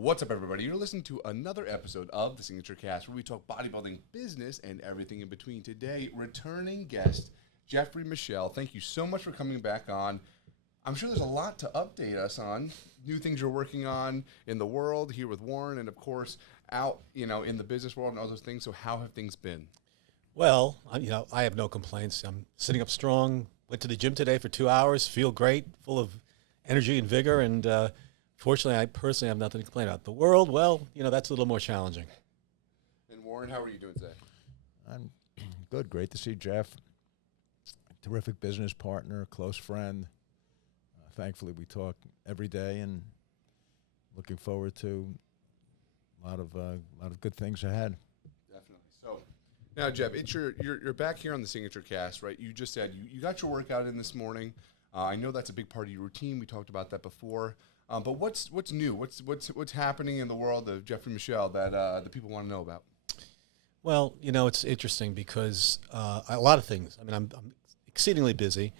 What's up, everybody? You're listening to another episode of the SignatureCAST, where we talk bodybuilding, business, and everything in between. Today, returning guest, Jeff Meshel. Thank you so much for coming back on. I'm sure there's a lot to update us on, new things you're working on in the world, here with Warren, and of course, out, in the business world and all those things. So how have things been? Well, I have no complaints. I'm sitting up strong. Went to the gym today for 2 hours. Feel great, full of energy and vigor. And fortunately, I personally have nothing to complain about. The world, well, that's a little more challenging. And Warren, how are you doing today? I'm good. Great to see Jeff. Terrific business partner, close friend. Thankfully, we talk every day, and looking forward to a lot of good things ahead. Definitely. So now, Jeff, it's you're back here on the SignatureCAST, right? You just said you got your workout in this morning. I know that's a big part of your routine. We talked about that before. But what's new? What's happening in the world of Jeff Meshel that the people want to know about? Well, it's interesting because a lot of things. I mean, I'm exceedingly busy.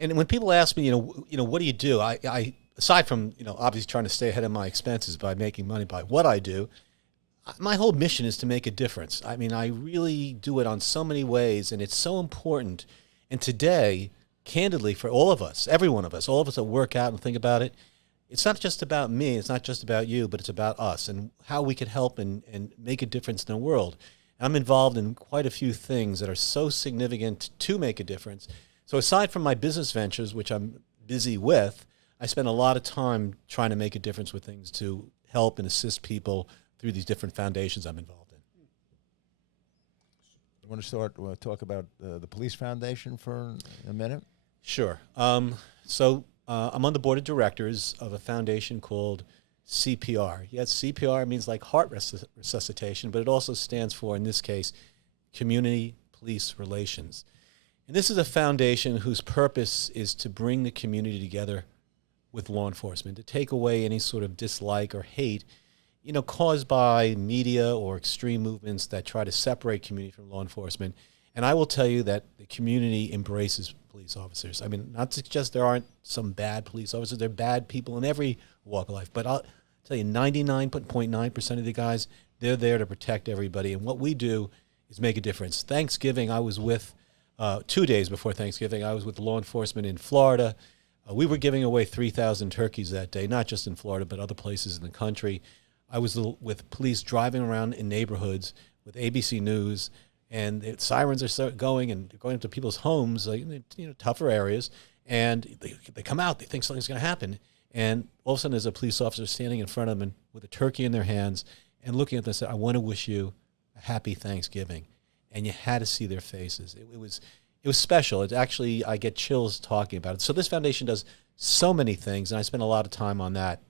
And when people ask me, what do you do? I aside from, obviously trying to stay ahead of my expenses by making money by what I do, my whole mission is to make a difference. I mean, I really do it on so many ways, and it's so important. And today, candidly, for all of us, every one of us, all of us that work out and think about it, it's not just about me, it's not just about you, but it's about us and how we could help and make a difference in the world. I'm involved in quite a few things that are so significant to make a difference. So aside from my business ventures, which I'm busy with, I spend a lot of time trying to make a difference with things to help and assist people through these different foundations I'm involved in. You want to talk about the police foundation for a minute? Sure. I'm on the board of directors of a foundation called CPR. Yes, CPR means like heart resuscitation, but it also stands for, in this case, Community Police Relations. And this is a foundation whose purpose is to bring the community together with law enforcement, to take away any sort of dislike or hate, caused by media or extreme movements that try to separate community from law enforcement. And I will tell you that the community embraces police officers. I mean, not to suggest there aren't some bad police officers. There are bad people in every walk of life. But I'll tell you, 99.9% of the guys, they're there to protect everybody. And what we do is make a difference. Thanksgiving, I was with 2 days before Thanksgiving, I was with law enforcement in Florida. We were giving away 3,000 turkeys that day, not just in Florida, but other places in the country. I was with police driving around in neighborhoods with ABC News, and the sirens are going and going into people's homes, like, tougher areas, and they come out. They think something's going to happen, and all of a sudden there's a police officer standing in front of them with a turkey in their hands and looking at them and said, "I want to wish you a happy Thanksgiving." And you had to see their faces. It was special. It's actually, I get chills talking about it. So this foundation does so many things, and I spend a lot of time on that.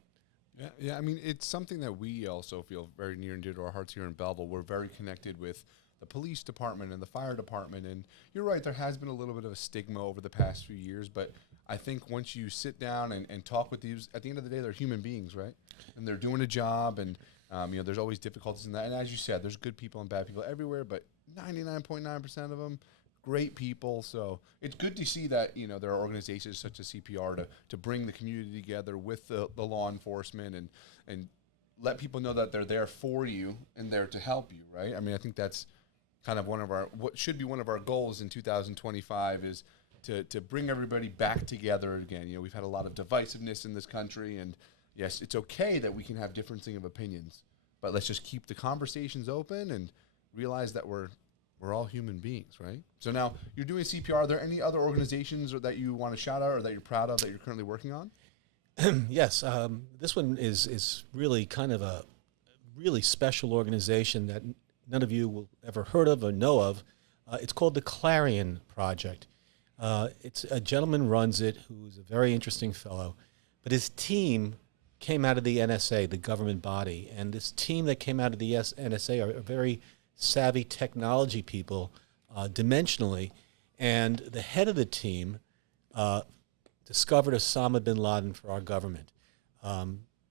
Yeah. I mean, it's something that we also feel very near and dear to our hearts here in Belleville. We're very connected with the police department and the fire department. And you're right, there has been a little bit of a stigma over the past few years. But I think once you sit down and talk with these, at the end of the day, they're human beings, right? And they're doing a job, and there's always difficulties in that. And as you said, there's good people and bad people everywhere, but 99.9% of them, great people. So it's good to see that, there are organizations such as CPR to bring the community together with the law enforcement and let people know that they're there for you and there to help you, right? I mean, I think that's kind of what should be one of our goals in 2025 is to bring everybody back together again. We've had a lot of divisiveness in this country, and yes, it's okay that we can have differencing of opinions, but let's just keep the conversations open and realize that we're all human beings, right? So now you're doing CPR. Are there any other organizations that you want to shout out or that you're proud of that you're currently working on? Yes. This one is really kind of a really special organization that none of you will ever heard of or know of. It's called the Clarion Project. It's a gentleman runs it who's a very interesting fellow, but his team came out of the NSA, the government body, and this team that came out of the NSA are very savvy technology people, dimensionally, and the head of the team discovered Osama bin Laden for our government.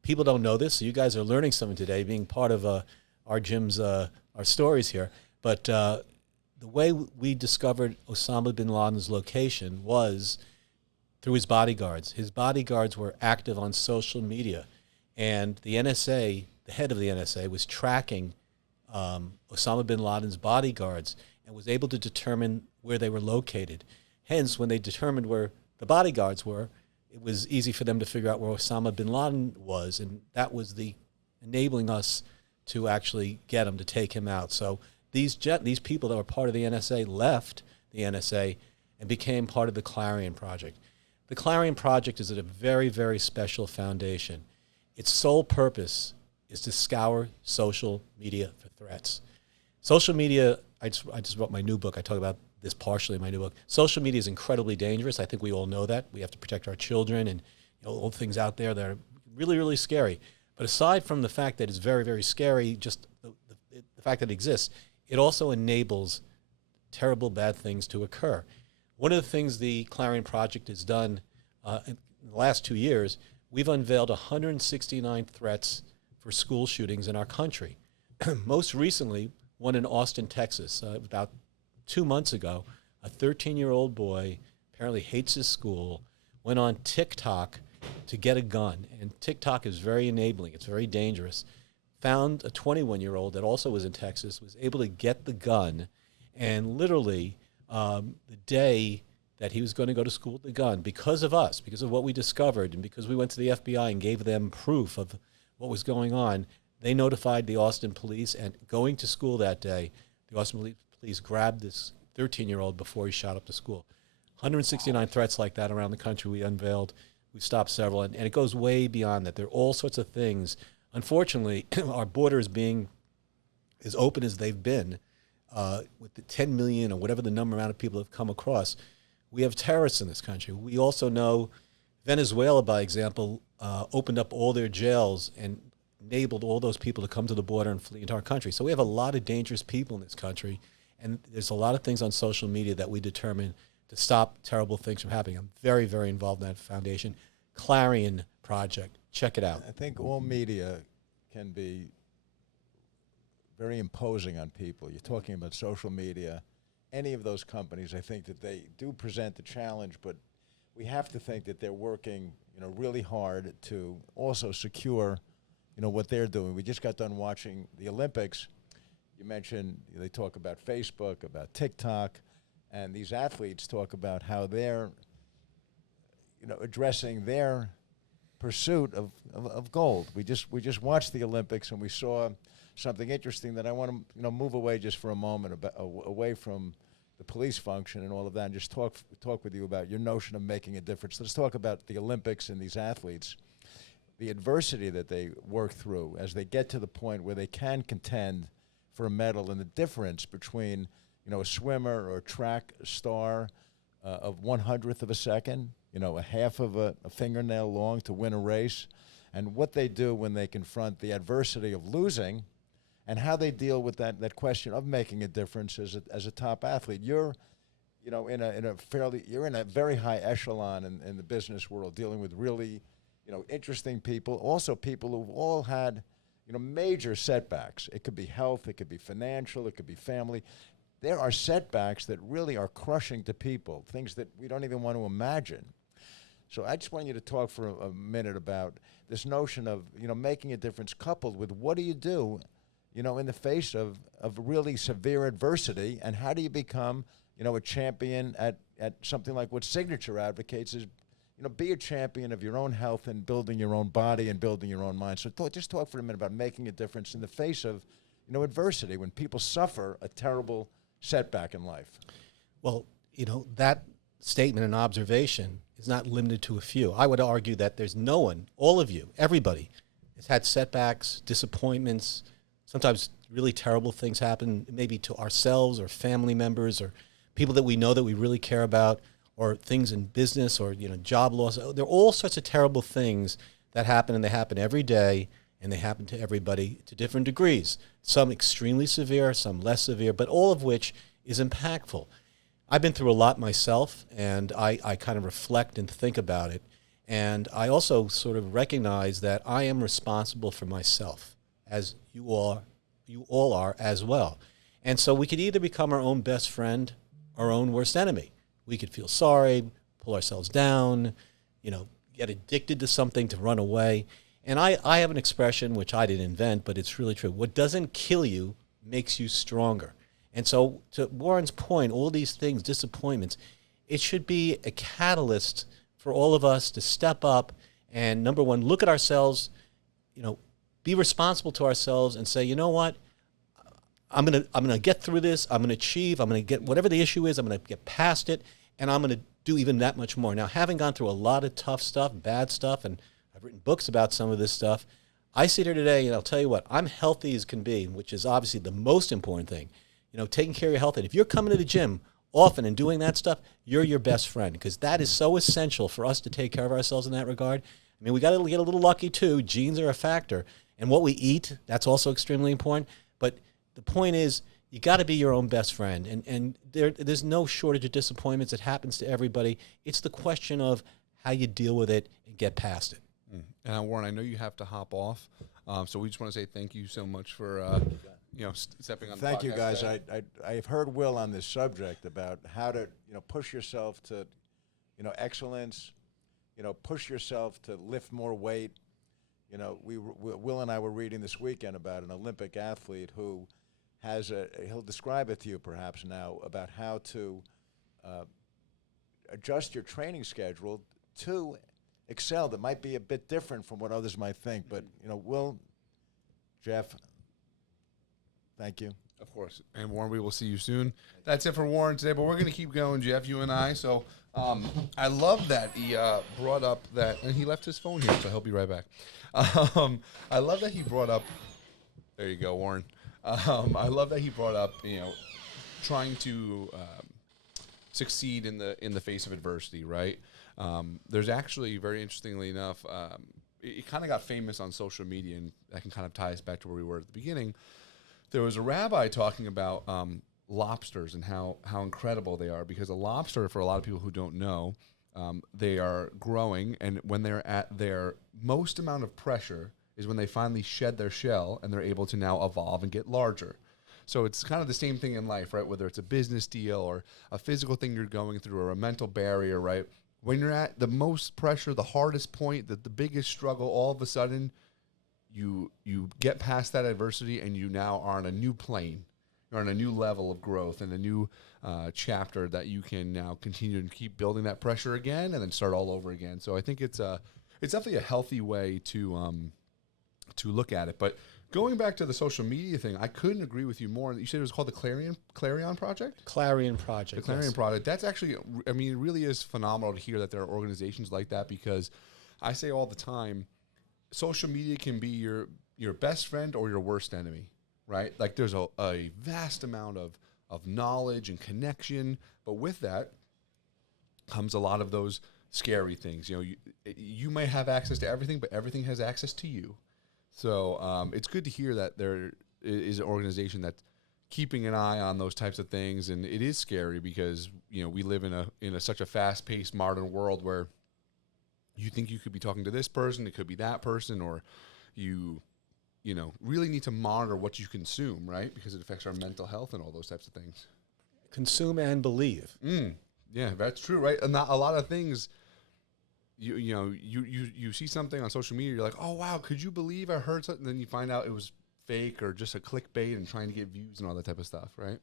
People don't know this, so you guys are learning something today, being part of our gym's our stories here. But the way we discovered Osama bin Laden's location was through his bodyguards. His bodyguards were active on social media, And the NSA, the head of the NSA, was tracking Osama bin Laden's bodyguards and was able to determine where they were located. Hence, when they determined where the bodyguards were, it was easy for them to figure out where Osama bin Laden was, and that was the enabling us to actually get him, to take him out. So these people that were part of the NSA left the NSA and became part of the Clarion Project. The Clarion Project is a very, very special foundation. Its sole purpose is to scour social media for threats. Social media, I just wrote my new book. I talk about this partially in my new book. Social media is incredibly dangerous. I think we all know that. We have to protect our children and all the things out there that are really, really scary. But aside from the fact that it's very, very scary, just the fact that it exists, it also enables terrible, bad things to occur. One of the things the Clarion Project has done in the last 2 years, we've unveiled 169 threats for school shootings in our country. Most recently, one in Austin, Texas. About 2 months ago, a 13-year-old boy apparently hates his school, went on TikTok to get a gun. And TikTok is very enabling. It's very dangerous. Found a 21-year-old that also was in Texas, was able to get the gun, and literally the day that he was going to go to school with the gun, because of us, because of what we discovered, and because we went to the FBI and gave them proof of what was going on, they notified the Austin police, and going to school that day, the Austin police grabbed this 13-year-old before he shot up the school. 169 threats like that around the country we unveiled. We stopped several, and it goes way beyond that. There are all sorts of things. Unfortunately, our borders being as open as they've been, with the 10 million or whatever the amount of people have come across, we have terrorists in this country. We also know Venezuela, by example, opened up all their jails and enabled all those people to come to the border and flee into our country. So we have a lot of dangerous people in this country, and there's a lot of things on social media that we determine to stop terrible things from happening. I'm very, very involved in that foundation. Clarion Project. Check it out. I think all media can be very imposing on people. You're talking about social media. Any of those companies, I think that they do present the challenge, but we have to think that they're working, really hard to also secure, what they're doing. We just got done watching the Olympics. You mentioned they talk about Facebook, about TikTok, and these athletes talk about how they're, addressing their pursuit of gold. We just watched the Olympics, and we saw something interesting that I want to move away just for a moment away from the police function and all of that, and just talk with you about your notion of making a difference. Let's talk about the Olympics and these athletes, the adversity that they work through as they get to the point where they can contend for a medal, and the difference between a swimmer or a track star of 1/100th of a second, a half of a fingernail long to win a race, and what they do when they confront the adversity of losing, and how they deal with that question of making a difference as a top athlete. You're, in a very high echelon in the business world, dealing with really, interesting people, also people who've all had, major setbacks. It could be health, it could be financial, it could be family. There are setbacks that really are crushing to people, things that we don't even want to imagine. So I just want you to talk for a minute about this notion of, making a difference, coupled with what do you do, in the face of really severe adversity, and how do you become, a champion at something like what Signature advocates is, be a champion of your own health and building your own body and building your own mind. So just talk for a minute about making a difference in the face of, adversity, when people suffer a terrible setback in life. Well, that statement and observation is not limited to a few. I would argue that there's no one, all of you, everybody, has had setbacks, disappointments. Sometimes really terrible things happen, maybe to ourselves or family members or people that we know that we really care about, or things in business, or job loss. There are all sorts of terrible things that happen, and they happen every day, and they happen to everybody to different degrees. Some extremely severe, some less severe, but all of which is impactful. I've been through a lot myself, and I kind of reflect and think about it. And I also sort of recognize that I am responsible for myself, as you all are as well. And so we could either become our own best friend, our own worst enemy. We could feel sorry, pull ourselves down, get addicted to something to run away. And I have an expression which I didn't invent, but it's really true. What doesn't kill you makes you stronger. And so to Warren's point, all these things, disappointments, it should be a catalyst for all of us to step up and, number one, look at ourselves, be responsible to ourselves and say, you know what, I'm gonna get through this, I'm gonna achieve, I'm gonna get whatever the issue is, I'm gonna get past it, and I'm gonna do even that much more. Now, having gone through a lot of tough stuff, bad stuff, and I've written books about some of this stuff, I sit here today and I'll tell you what, I'm healthy as can be, which is obviously the most important thing. Taking care of your health. And if you're coming to the gym often and doing that stuff, you're your best friend, because that is so essential for us to take care of ourselves in that regard. I mean, we got to get a little lucky too. Genes are a factor. And what we eat, that's also extremely important. But the point is, you got to be your own best friend. And there's no shortage of disappointments. It happens to everybody. It's the question of how you deal with it and get past it. And Warren, I know you have to hop off. So we just want to say thank you so much for stepping on the podcast. Thank you, guys. I've heard Will on this subject about how to push yourself to excellence, push yourself to lift more weight. Will and I were reading this weekend about an Olympic athlete who has he'll describe it to you perhaps now, about how to adjust your training schedule to excel. That might be a bit different from what others might think, but Will, Jeff, thank you. Of course. And Warren, we will see you soon. That's it for Warren today, but we're going to keep going, Jeff, you and I. So I love that he brought up that, and he left his phone here, so he'll be right back. I love that he brought up, there you go, Warren. I love that he brought up, trying to succeed in the face of adversity, right? There's actually, very interestingly enough, it kind of got famous on social media, and that can kind of tie us back to where we were at the beginning. There was a rabbi talking about lobsters and how incredible they are, because a lobster, for a lot of people who don't know, they are growing, and when they're at their most amount of pressure is when they finally shed their shell and they're able to now evolve and get larger. So it's kind of the same thing in life, right? Whether it's a business deal or a physical thing you're going through or a mental barrier, right? When you're at the most pressure, the hardest point, the biggest struggle, all of a sudden you get past that adversity and you now are on a new plane. You're on a new level of growth and a new chapter that you can now continue and keep building that pressure again and then start all over again. So I think it's definitely a healthy way to look at it. But going back to the social media thing, I couldn't agree with you more. You said it was called the Clarion Project? Clarion Project. The Clarion Project. That's actually, I mean, it really is phenomenal to hear that there are organizations like that, because I say all the time, social media can be your best friend or your worst enemy, right? Like there's a vast amount of knowledge and connection, but with that comes a lot of those scary things. You may have access to everything, but everything has access to you. So it's good to hear that there is an organization that's keeping an eye on those types of things, and it is scary because we live in such a fast-paced modern world where you think you could be talking to this person, it could be that person, or you really need to monitor what you consume, right? Because it affects our mental health and all those types of things. Consume and believe. Yeah, that's true, right? And not a lot of things. You see something on social media, you're like, oh wow, could you believe I heard something? And then you find out it was fake or just a clickbait and trying to get views and all that type of stuff, right?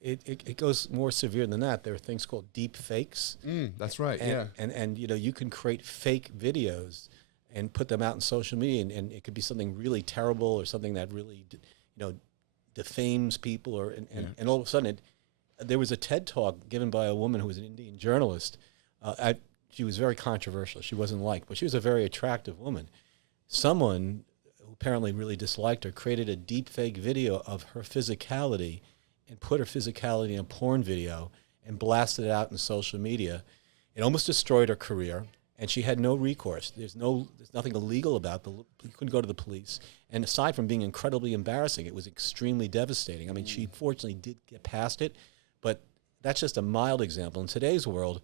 It goes more severe than that. There are things called deep fakes. That's right. And you can create fake videos and put them out in social media, and it could be something really terrible or something that really defames people, and all of a sudden there was a TED talk given by a woman who was an Indian journalist. She was very controversial. She wasn't liked, but she was a very attractive woman. Someone who apparently really disliked her created a deep fake video of her physicality and put her physicality in a porn video and blasted it out in social media. It almost destroyed her career, and she had no recourse. There's nothing illegal about it. You couldn't go to the police. And aside from being incredibly embarrassing, it was extremely devastating. I mean, she fortunately did get past it, but that's just a mild example. In today's world,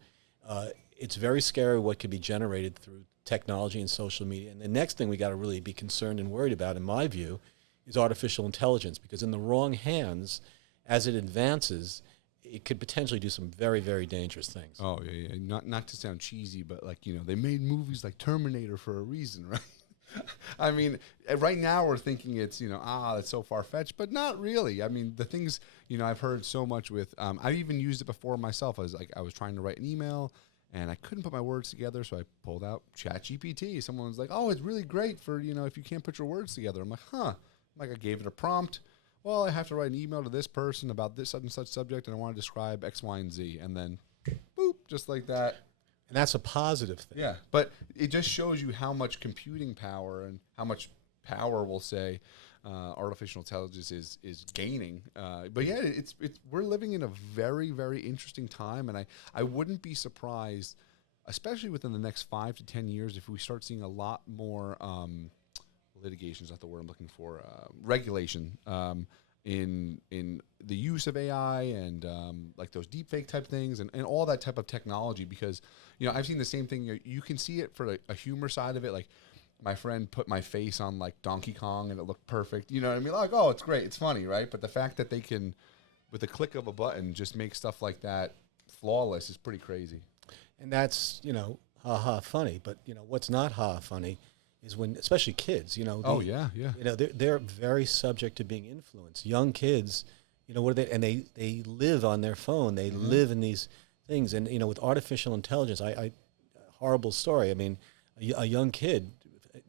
it's very scary what could be generated through technology and social media. And the next thing we got to really be concerned and worried about, in my view, is artificial intelligence, because in the wrong hands, as it advances, it could potentially do some very, very dangerous things. Oh, yeah. Not to sound cheesy, but they made movies like Terminator for a reason, right? I mean, right now we're thinking it's, that's so far-fetched, but not really. I mean, the things, I've heard so much with, I've even used it before myself. I was trying to write an email, and I couldn't put my words together, so I pulled out ChatGPT. Someone was like, oh, it's really great for, if you can't put your words together. I'm like, huh. I gave it a prompt. Well, I have to write an email to this person about this such and such subject, and I want to describe X, Y, and Z. And then, boop, just like that. And that's a positive thing. Yeah, but it just shows you how much computing power and how much power, we'll say, artificial intelligence is gaining. But yeah, we're living in a very, very interesting time, and I wouldn't be surprised, especially within the next 5 to 10 years, if we start seeing a lot more litigation is not the word I'm looking for, regulation in the use of AI and like those deepfake type things and all that type of technology, because I've seen the same thing. You can see it for a humor side of it. Like my friend put my face on like Donkey Kong and it looked perfect. You know what I mean? Like, oh, it's great, it's funny, right? But the fact that they can, with a click of a button, just make stuff like that flawless is pretty crazy. And that's ha funny. But what's not ha funny is when, especially kids, Oh yeah. they're very subject to being influenced. Young kids, what are they? And they live on their phone. They live in these things. And with artificial intelligence, I horrible story. I mean, a young kid,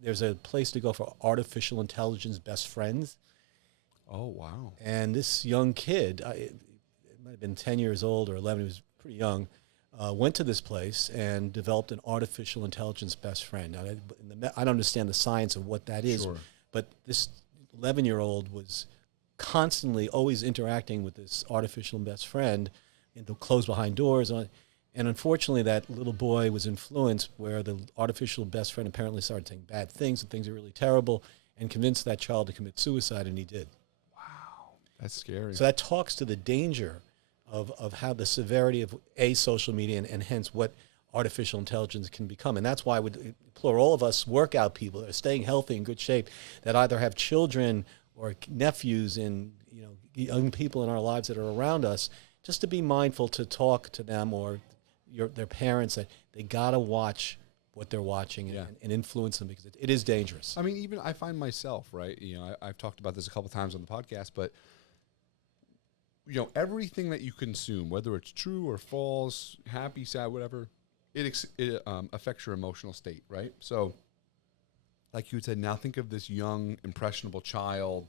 there's a place to go for artificial intelligence best friends. Oh wow! And this young kid, it might have been 10 years old or 11. He was pretty young. Went to this place and developed an artificial intelligence best friend. Now, I don't understand the science of what that is, Sure. But this 11-year-old was constantly always interacting with this artificial best friend and closed behind doors. And unfortunately, that little boy was influenced where the artificial best friend apparently started saying bad things and things are really terrible and convinced that child to commit suicide, and he did. Wow, that's scary. So that talks to the danger of how the severity of social media and hence what artificial intelligence can become. And that's why I would implore all of us workout people that are staying healthy and good shape, that either have children or nephews and young people in our lives that are around us, just to be mindful to talk to them or their parents that they got to watch what they're watching and influence them, because it is dangerous. I mean, even I find myself, right, I've talked about this a couple times on the podcast, but everything that you consume, whether it's true or false, happy, sad, whatever, it affects your emotional state, right? So, like you said, now think of this young, impressionable child,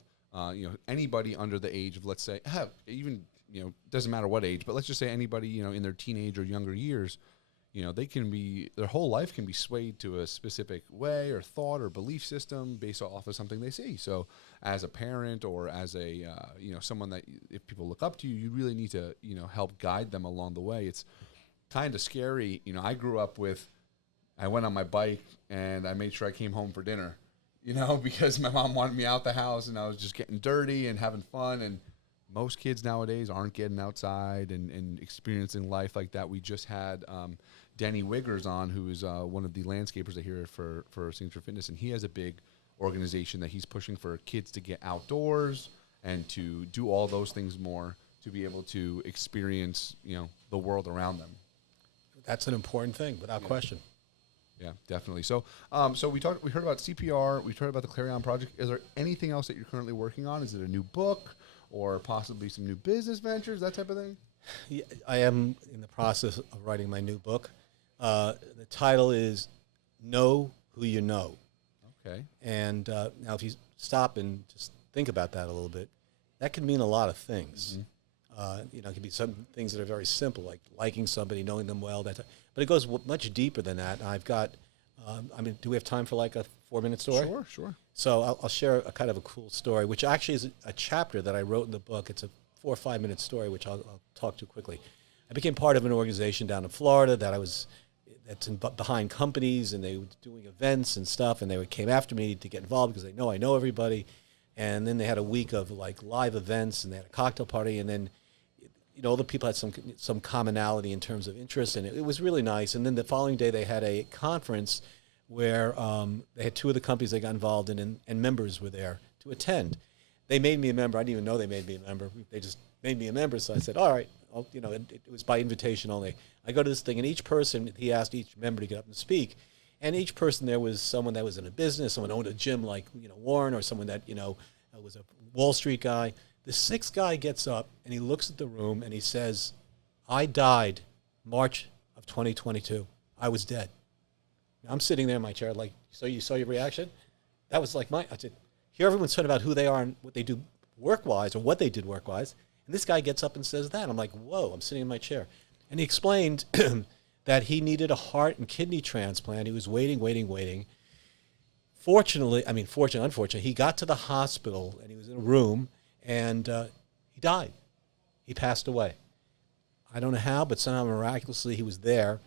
anybody under the age of, let's say, even, doesn't matter what age, but let's just say anybody, in their teenage or younger years, their whole life can be swayed to a specific way or thought or belief system based off of something they see. So as a parent or as a, someone that if people look up to you, you really need to, help guide them along the way. It's kind of scary. I grew up I went on my bike and I made sure I came home for dinner, because my mom wanted me out the house and I was just getting dirty and having fun. And most kids nowadays aren't getting outside and experiencing life like that. We just had Denny Wiggers on, who is one of the landscapers here for Signature Fitness, and he has a big organization that he's pushing for kids to get outdoors and to do all those things more, to be able to experience, the world around them. That's an important thing, without question. Yeah, definitely. So, we heard about CPR, we heard about the Clarion Project. Is there anything else that you're currently working on? Is it a new book or possibly some new business ventures, that type of thing? Yeah, I am in the process of writing my new book. The title is Know Who You Know. Okay. And now if you stop and just think about that a little bit, that can mean a lot of things. It can be some things that are very simple, like liking somebody, knowing them well, but it goes much deeper than that. I've got, do we have time for like a 4-minute story? Sure. So I'll share a kind of a cool story, which actually is a chapter that I wrote in the book. It's a 4 or 5 minute story, which I'll talk to quickly. I became part of an organization down in Florida that's behind companies, and they were doing events and stuff, and they came after me to get involved because they know I know everybody. And then they had a week of like live events, and they had a cocktail party, and then all the people had some commonality in terms of interest, and it was really nice. And then the following day they had a conference where they had 2 of the companies they got involved in, and members were there to attend. They made me a member. I didn't even know they made me a member. They just made me a member. So I said, all right, it was by invitation only. I go to this thing, and each person, he asked each member to get up and speak. And each person there was someone that was in a business, someone owned a gym like, Warren, or someone that, was a Wall Street guy. The sixth guy gets up and he looks at the room and he says, I died March of 2022. I was dead. I'm sitting there in my chair like, so you saw your reaction? That was like I said, here everyone's talking about who they are and what they do work-wise or what they did work-wise. And this guy gets up and says that. I'm like, whoa, I'm sitting in my chair. And he explained that he needed a heart and kidney transplant. He was waiting. Fortunately, unfortunately, he got to the hospital and he was in a room and he died. He passed away. I don't know how, but somehow miraculously he was there.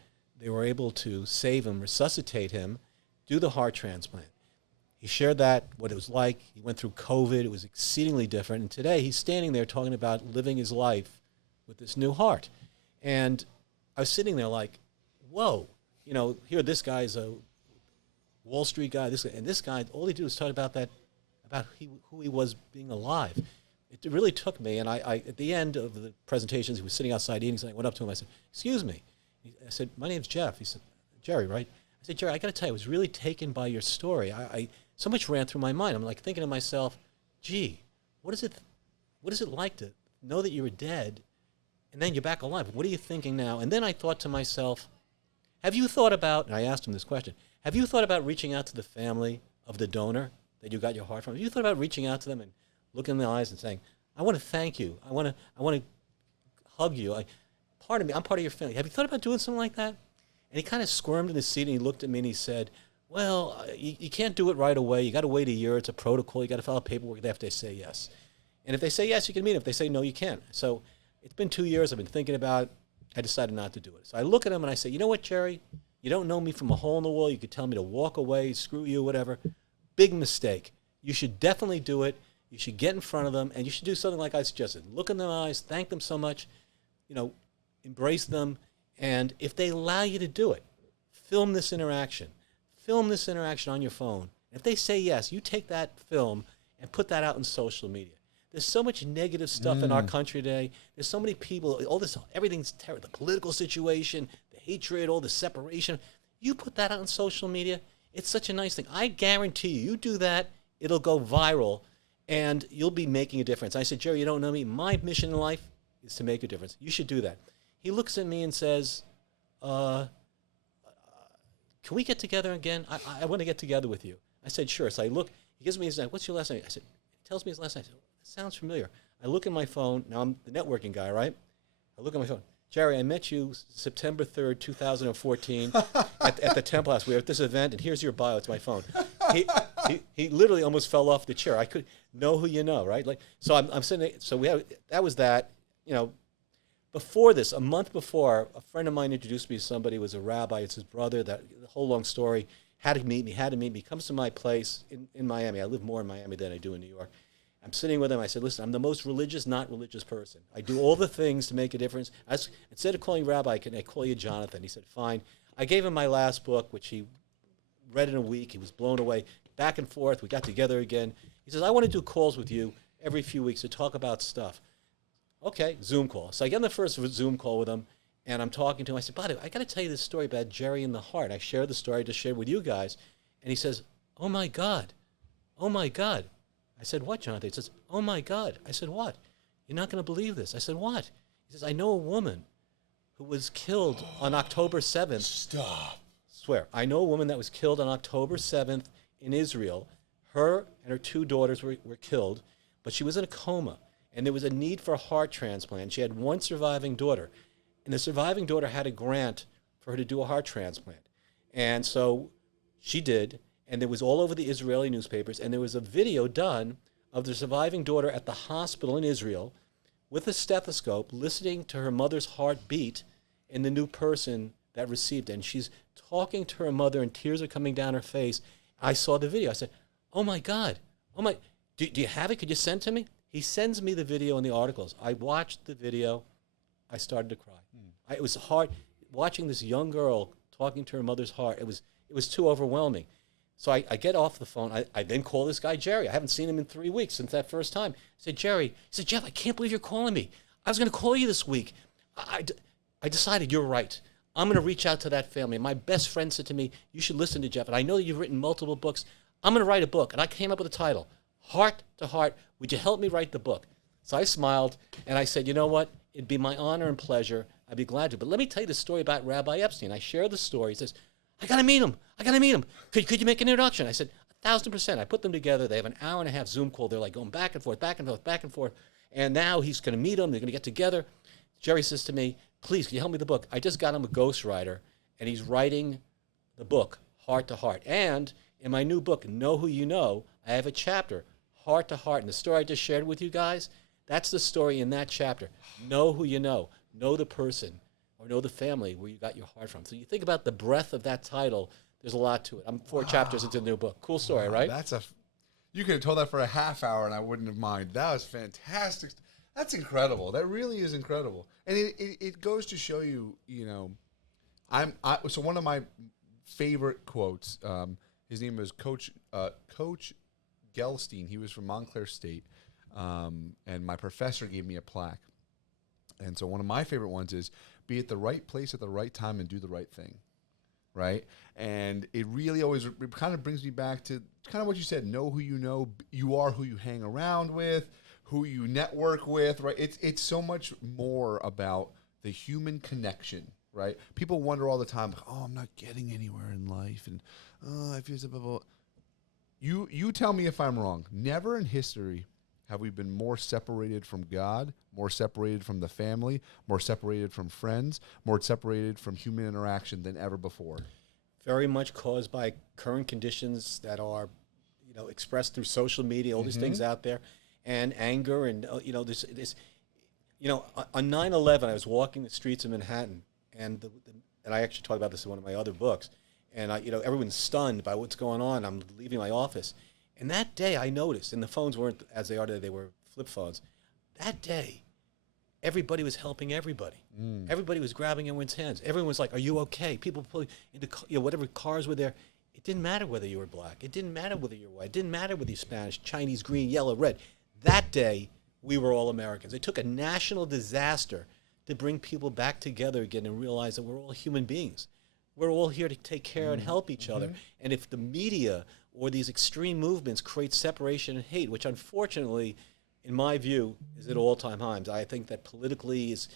They were able to save him, resuscitate him, do the heart transplant. He shared that, what it was like. He went through COVID. It was exceedingly different. And today he's standing there talking about living his life with this new heart. And I was sitting there like, whoa, here this guy's a Wall Street guy, and this guy, all he did was talk about who he was being alive. It really took me, and I at the end of the presentations, he was sitting outside eating something. I went up to him, I said, excuse me. I said, my name's Jeff. He said, Jerry, right? I said, Jerry, I got to tell you, I was really taken by your story. So much ran through my mind. I'm like thinking to myself, gee, what is it like to know that you were dead and then you're back alive? What are you thinking now? And then I thought to myself, have you thought about, and I asked him this question, have you thought about reaching out to the family of the donor that you got your heart from? Have you thought about reaching out to them and looking in the eyes and saying, I want to thank you. I want to hug you. Part of me, I'm part of your family. Have you thought about doing something like that? And he kind of squirmed in his seat and he looked at me and he said, well, you can't do it right away. You got to wait a year. It's a protocol. You got to file paperwork after they say yes. And if they say yes, you can meet them. If they say no, you can't. So it's been 2 years. I've been thinking about it. I decided not to do it. So I look at him and I say, you know what, Jerry? You don't know me from a hole in the wall. You could tell me to walk away, screw you, whatever. Big mistake. You should definitely do it. You should get in front of them, and you should do something like I suggested. Look in their eyes, thank them so much, embrace them, and if they allow you to do it, film this interaction. Film this interaction on your phone. If they say yes, you take that film and put that out on social media. There's so much negative stuff in our country today. There's so many people, everything's terrible. The political situation, the hatred, all the separation. You put that out on social media, it's such a nice thing. I guarantee you do that, it'll go viral, and you'll be making a difference. I said, Jerry, you don't know me. My mission in life is to make a difference. You should do that. He looks at me and says, can we get together again? I want to get together with you. I said, sure. So I look, he gives me his name. What's your last name? I said, he tells me his last name. I said, sounds familiar. I look at my phone. Now, I'm the networking guy, right? I look at my phone. Jerry, I met you September 3rd, 2014 at the Temple House. We were at this event, and here's your bio. It's my phone. He literally almost fell off the chair. I could know who you know, right? Like, so I'm sitting there, so that was that. Before this, a month before, a friend of mine introduced me to somebody who was a rabbi. It's his brother. The whole long story. Had to meet me. He comes to my place in Miami. I live more in Miami than I do in New York. I'm sitting with him. I said, listen, I'm the most religious, not religious person. I do all the things to make a difference. Instead of calling you rabbi, can I call you Jonathan? He said, fine. I gave him my last book, which he read in a week. He was blown away. Back and forth. We got together again. He says, I want to do calls with you every few weeks to talk about stuff. Okay, Zoom call. So I get on the first Zoom call with him, and I'm talking to him. I said, buddy, I got to tell you this story about Jerry and the heart. I shared the story I just shared with you guys. And he says, oh, my God. Oh, my God. I said, what, Jonathan? He says, oh, my God. I said, what? You're not going to believe this. I said, what? He says, I know a woman who was killed on October 7th. Stop. Swear. I know a woman that was killed on October 7th in Israel. Her and her 2 daughters were killed, but she was in a coma, and there was a need for a heart transplant. She had one surviving daughter, and the surviving daughter had a grant for her to do a heart transplant. And so she did, and it was all over the Israeli newspapers, and there was a video done of the surviving daughter at the hospital in Israel with a stethoscope listening to her mother's heartbeat and the new person that received it. And she's talking to her mother, and tears are coming down her face. I saw the video. I said, oh, my God. Oh, my. Do you have it? Could you send it to me? He sends me the video and the articles. I watched the video. I started to cry. It was hard watching this young girl talking to her mother's heart. It was too overwhelming. So I get off the phone. I then call this guy, Jerry. I haven't seen him in 3 weeks since that first time. I said, Jerry. He said, Jeff, I can't believe you're calling me. I was going to call you this week. I decided you're right. I'm going to reach out to that family. My best friend said to me, you should listen to Jeff. And I know you've written multiple books. I'm going to write a book. And I came up with a title, Heart to Heart. Would you help me write the book? So I smiled, and I said, you know what? It'd be my honor and pleasure. I'd be glad to. But let me tell you the story about Rabbi Epstein. I share the story. He says, I got to meet him. I got to meet him. Could you make an introduction? I said, 1,000%. I put them together. They have an hour and a half Zoom call. They're like going back and forth, back and forth, back and forth. And now he's going to meet him. They're going to get together. Jerry says to me, please, can you help me with the book? I just got him a ghostwriter, and he's writing the book, Heart to Heart. And in my new book, Know Who You Know, I have a chapter, Heart to Heart. And the story I just shared with you guys, that's the story in that chapter. Know who you know. Know the person or know the family where you got your heart from. So you think about the breadth of that title, there's a lot to it. I'm 4 chapters into the new book. Cool story, right? You could have told that for a half hour and I wouldn't have minded. That was fantastic. That's incredible. That really is incredible. And it goes to show you, you know, so one of my favorite quotes, his name is Coach Gelstein. He was from Montclair State. And my professor gave me a plaque. And so one of my favorite ones is, be at the right place at the right time and do the right thing. Right? And it really always kind of brings me back to kind of what you said, know who you know. You are who you hang around with, who you network with, right? It's so much more about the human connection, right? People wonder all the time, oh, I'm not getting anywhere in life. And I feel so. You tell me if I'm wrong. Never in history have we been more separated from God, more separated from the family, more separated from friends, more separated from human interaction than ever before? Very much caused by current conditions that are, you know, expressed through social media, all these things out there, and anger, and you know, this, you know, on 9/11, I was walking the streets of Manhattan, and and I actually talk about this in one of my other books, and you know, everyone's stunned by what's going on. I'm leaving my office. And that day I noticed, and the phones weren't as they are today, they were flip phones. That day, everybody was helping everybody. Everybody was grabbing everyone's hands. Everyone was like, are you okay? People pulling into, you know, whatever cars were there. It didn't matter whether you were black. It didn't matter whether you were white. It didn't matter whether you're Spanish, Chinese, green, yellow, red. That day, we were all Americans. It took a national disaster to bring people back together again and realize that we're all human beings. We're all here to take care and help each other. And if the media or these extreme movements create separation and hate, which unfortunately, in my view, is at all-time highs. I think that politically is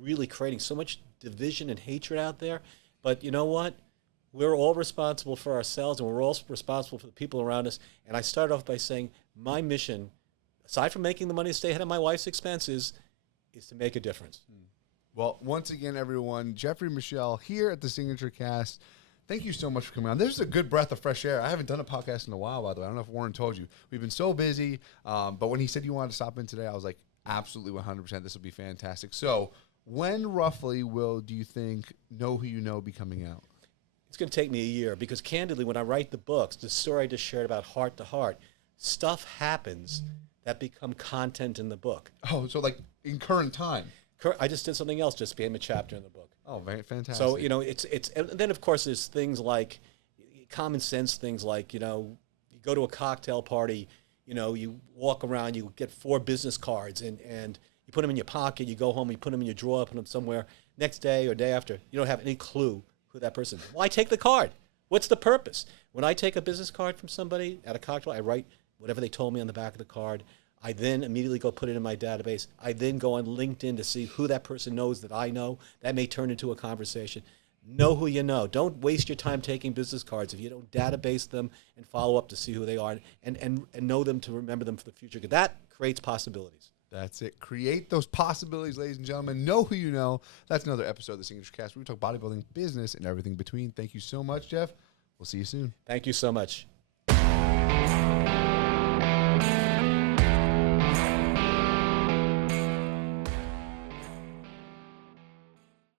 really creating so much division and hatred out there. But you know what? We're all responsible for ourselves, and we're all responsible for the people around us. And I started off by saying my mission, aside from making the money to stay ahead of my wife's expenses, is to make a difference. Well, once again, everyone, Jeffrey Meshel here at the SignatureCAST. Thank you so much for coming on. This is a good breath of fresh air. I haven't done a podcast in a while, by the way. I don't know if Warren told you. We've been so busy, but when he said you wanted to stop in today, I was like, absolutely 100%. This will be fantastic. So when roughly do you think Know Who You Know be coming out? It's going to take me a year because, candidly, when I write the books, the story I just shared about Heart to Heart, stuff happens that become content in the book. Oh, so like in current time. I just did something else, just became a chapter in the book. Oh, very fantastic. So, you know, it's and then, of course, there's things like common sense things like, you know, you go to a cocktail party, you know, you walk around, you get 4 business cards, and you put them in your pocket, you go home, you put them in your drawer, put them somewhere. Next day or day after, you don't have any clue who that person is. Why take the card? What's the purpose? When I take a business card from somebody at a cocktail, I write whatever they told me on the back of the card. I then immediately go put it in my database. I then go on LinkedIn to see who that person knows that I know. That may turn into a conversation. Know who you know. Don't waste your time taking business cards if you don't database them and follow up to see who they are and know them to remember them for the future. That creates possibilities. That's it. Create those possibilities, ladies and gentlemen. Know who you know. That's another episode of the SignatureCAST where we talk bodybuilding, business, and everything between. Thank you so much, Jeff. We'll see you soon. Thank you so much.